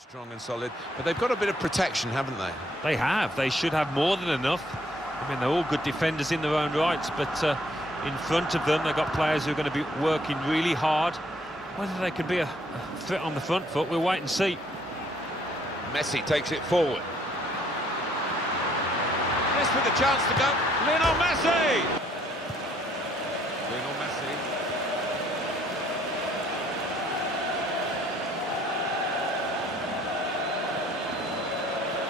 Strong and solid, but they've got a bit of protection, haven't they? They have. They should have more than enough. I mean, they're all good defenders in their own rights, but in front of them, they've got players who are going to be working really hard. Whether they can be a threat on the front foot, we'll wait and see. Messi takes it forward. This with a chance to go. Lionel Messi! Lionel Messi.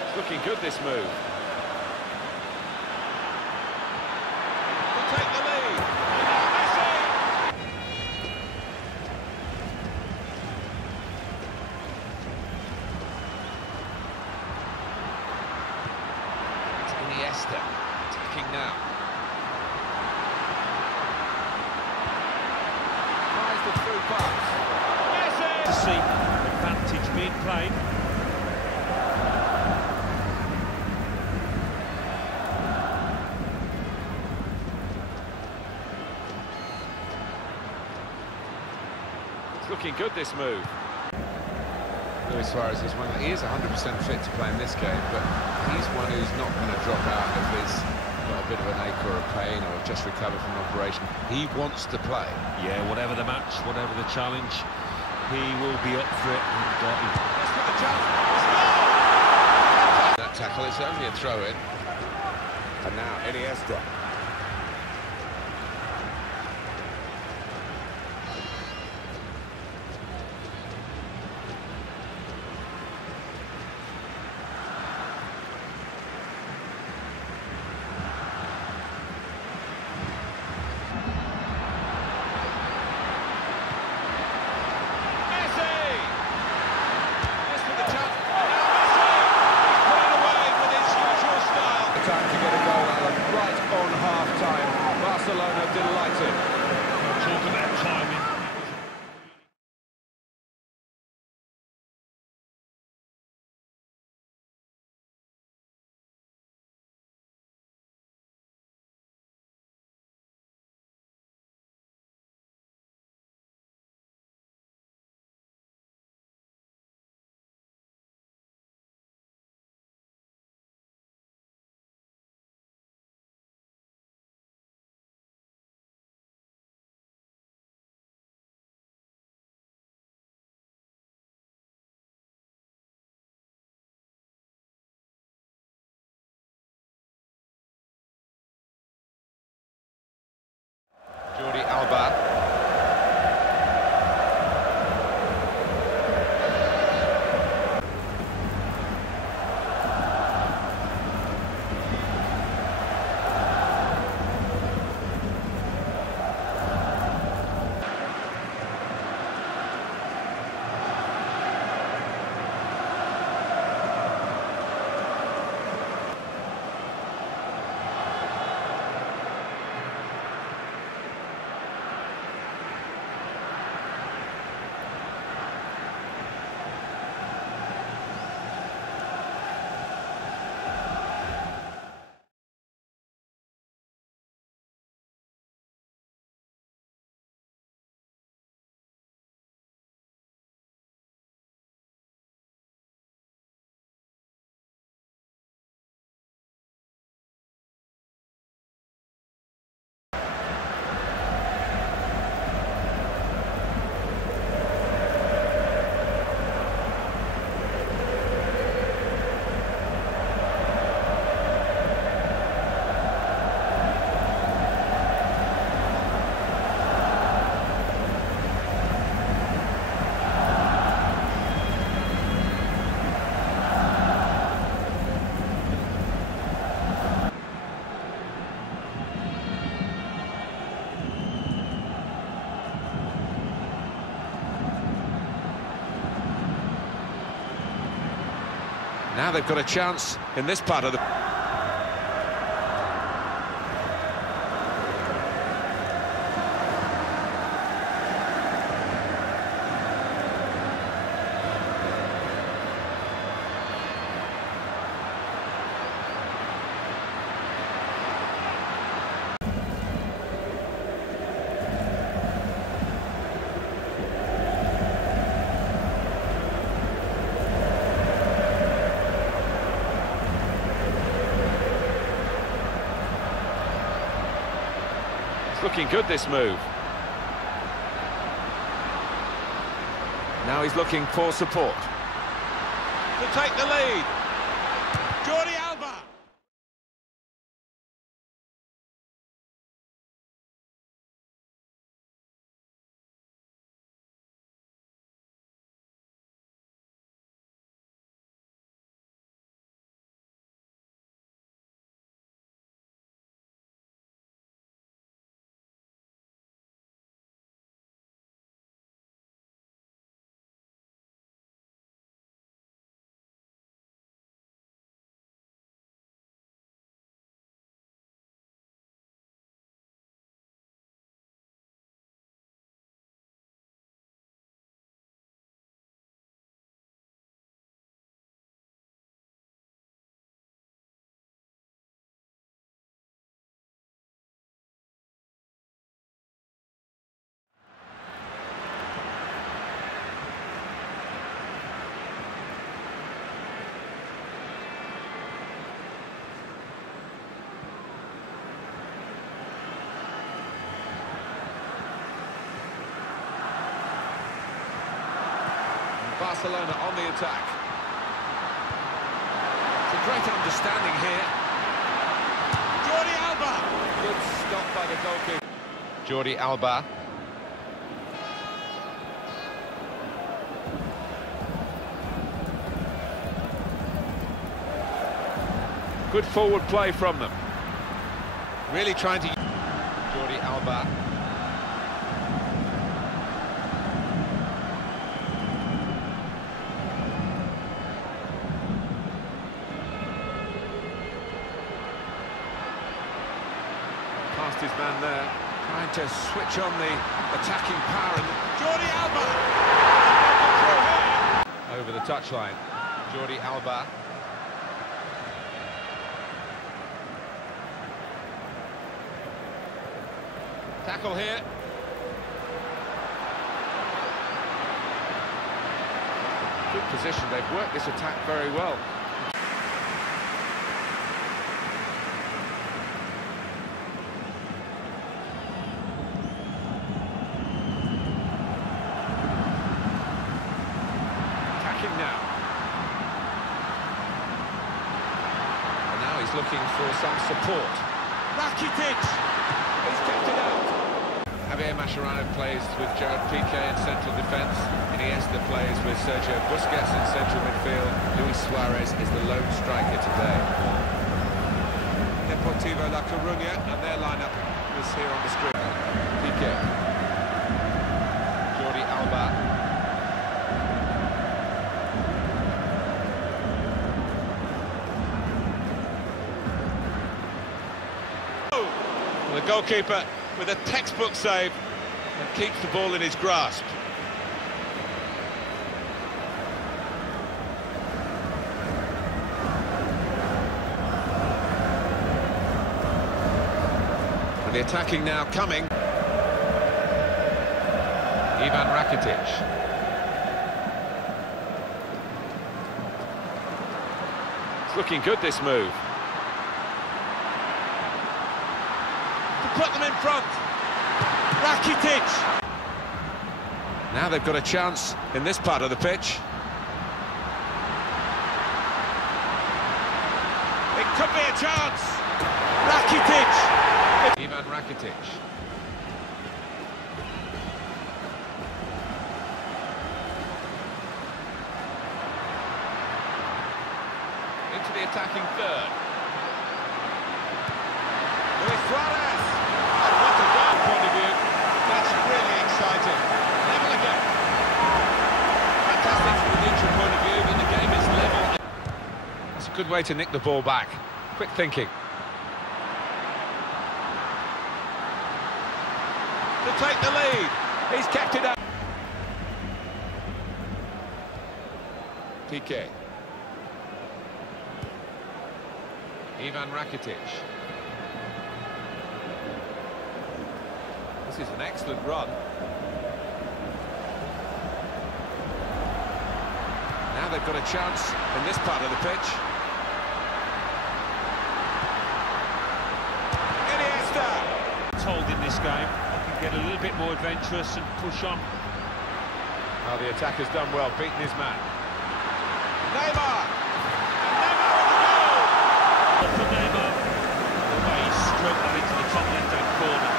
It's looking good, this move. Will take the lead. Lionel Messi! It's Iniesta attacking now. Tries the through pass. Messi! To see advantage being played. It's looking good, this move. Luis Suarez is one. He is 100% fit to play in this game, but he's one who's not going to drop out if he's got a bit of an ache or a pain or just recovered from an operation. He wants to play. Yeah, whatever the match, whatever the challenge, he will be up for it. And, That's for the chance. That tackle, it's only a throw-in. And now Iniesta. Time to get a goal, Alan, right on half-time. Barcelona delighted. talk about timing. Jordi Alba. Now they've got a chance in this part of the... It's looking good, this move. Now he's looking for support. To take the lead. Jordi Alba. Barcelona on the attack. It's a great understanding here. Jordi Alba. Good stop by the goalkeeper. Jordi Alba. Good forward play from them. Really trying to... Jordi Alba. Past his man there, trying to switch on the attacking power. And Jordi Alba! Over the touchline, Jordi Alba. Tackle here. Good position, they've worked this attack very well. Now. And now he's looking for some support. Rakitic! He's kept it out. Javier Mascherano plays with Gerard Piqué in central defence. Iniesta plays with Sergio Busquets in central midfield. Luis Suarez is the lone striker today. Deportivo La Coruña, and their lineup is here on the screen. Piqué. Jordi Alba. The goalkeeper with a textbook save and keeps the ball in his grasp. And the attacking now coming. Ivan Rakitic. It's looking good, this move. Put them in front. Rakitic. Now they've got a chance in this part of the pitch. It could be a chance. Rakitic. Ivan Rakitic. Into the attacking third. Luis Suarez. Point of view, that's really exciting. Level again. Fantastic from a neutral point of view, but the game is level. That's a good way to nick the ball back. Quick thinking. To take the lead. He's kept it up. Piqué. Ivan Rakitic. This is an excellent run. Now they've got a chance in this part of the pitch. Iniesta! told in this game. They can get a little bit more adventurous and push on. Well, the attacker's done well, beating his man. Neymar! And Neymar with the goal! For Neymar, the way he stroked that into the top left-hand corner.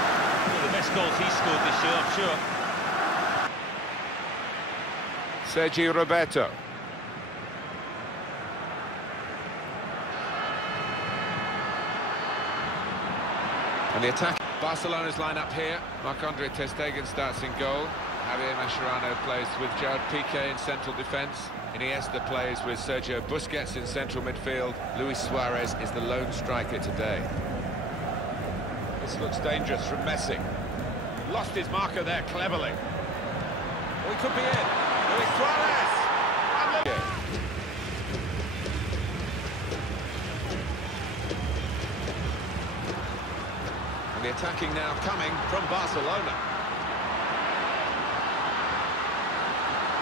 One of the best goals he scored this year, I'm sure. Sergi Roberto. And the attack. Barcelona's line-up here. Marc-Andre ter Stegen starts in goal. Javier Mascherano plays with Gerard Piqué in central defence. Iniesta plays with Sergio Busquets in central midfield. Luis Suarez is the lone striker today. This looks dangerous from Messi. Lost his marker there cleverly. Oh, he could be in. Luis Suarez! And the attacking now coming from Barcelona.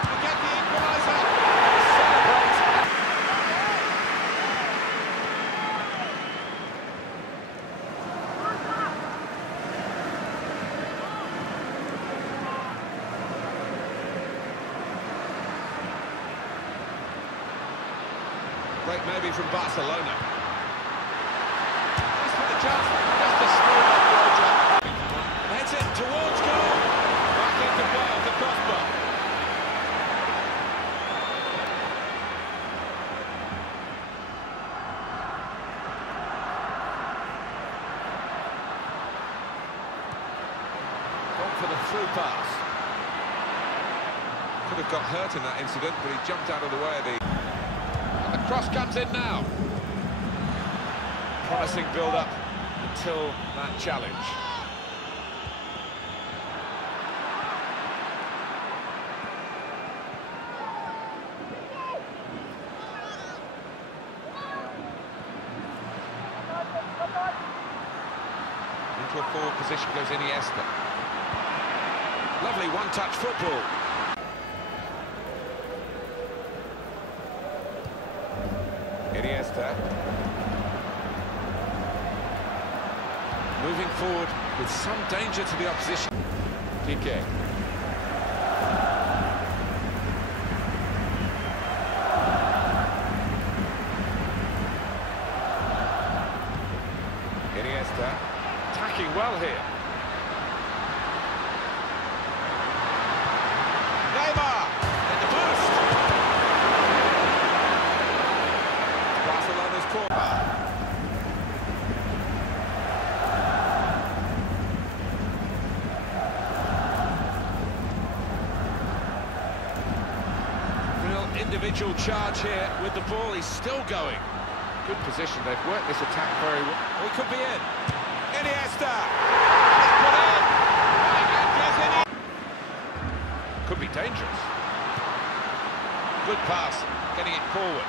To get the equaliser. Celebrate. Break maybe from Barcelona. This for the chance. Just a small heads it towards goal. Back into play off the crossbar. Gone for the through pass. Could have got hurt in that incident, but he jumped out of the way of the... And the cross comes in now. Promising build-up until that challenge. Into a forward position goes Iniesta. Lovely one-touch football. Iniesta. Moving forward with some danger to the opposition. Piqué. Iniesta. Attacking well here. Neymar in the post. Barcelona's corner. Real individual charge here with the ball. He's still going. Good position. They've worked this attack very well. Oh, he could be in. Iniesta! Put in! Could be dangerous. Good pass, getting it forward.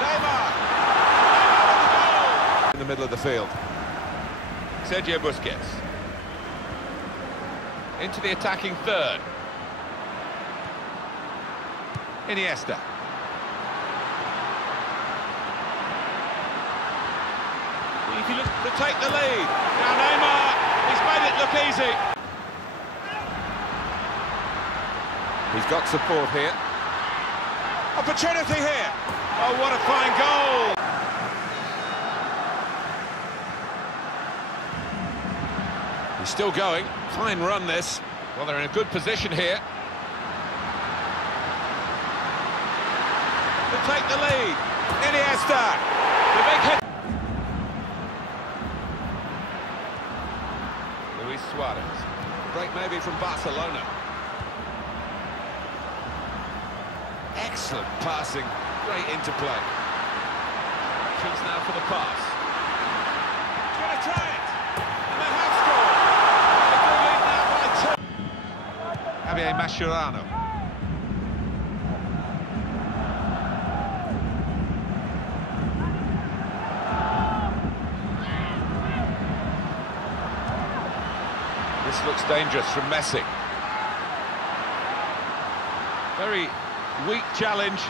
Neymar! In the middle of the field. Sergio Busquets. Into the attacking third. Iniesta. You can look to take the lead. Now Neymar, he's made it look easy. He's got support here. Opportunity here. Oh, what a fine goal. He's still going. Fine run this. Well, they're in a good position here. To take the lead. Iniesta. The big hit. Luis Suarez. Break maybe from Barcelona. Excellent passing. Great interplay. Chance now for the pass. He's going to try it. And they have scored. They do lead now by 2. Javier Mascherano. This looks dangerous from Messi. Very weak challenge.